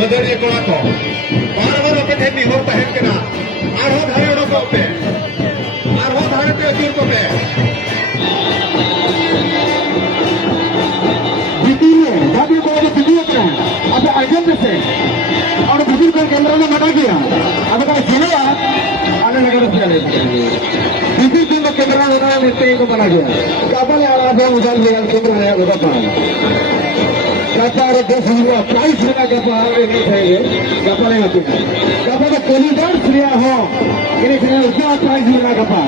Madari Kolako. Arho Rocket Heavy Hota Hekana. Arho Haro Kope. Arho Harate Kope. Video, W को जो video करें, अब आइटम से और बुजुर्ग के केंद्र में मटा गया, अब तो जिले आने लगे रस्ते ले, बुजुर्ग के केंद्र में मटा लेते हैं को बना गया, कापल यार आप उधर ले केंद्र में उधर पाए, कापल एक 10 हुआ, प्राइस लगा कापल नहीं थे ये, कापल है आपके, कापल का कोलिडर श्रेया हो, इन्हें श्रेया उसका प्राइस लगा कापल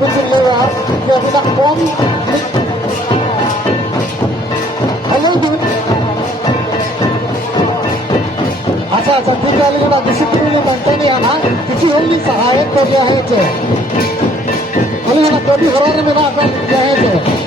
बिल्कुल लेगा कि अभी तक कौन हेलो अच्छा अच्छा ठीक आहे मला डिसिप्लिन मेंटेन याना किसी होली सहायक कर रहा है चे बोले ना कभी हराने में ना कर रहा है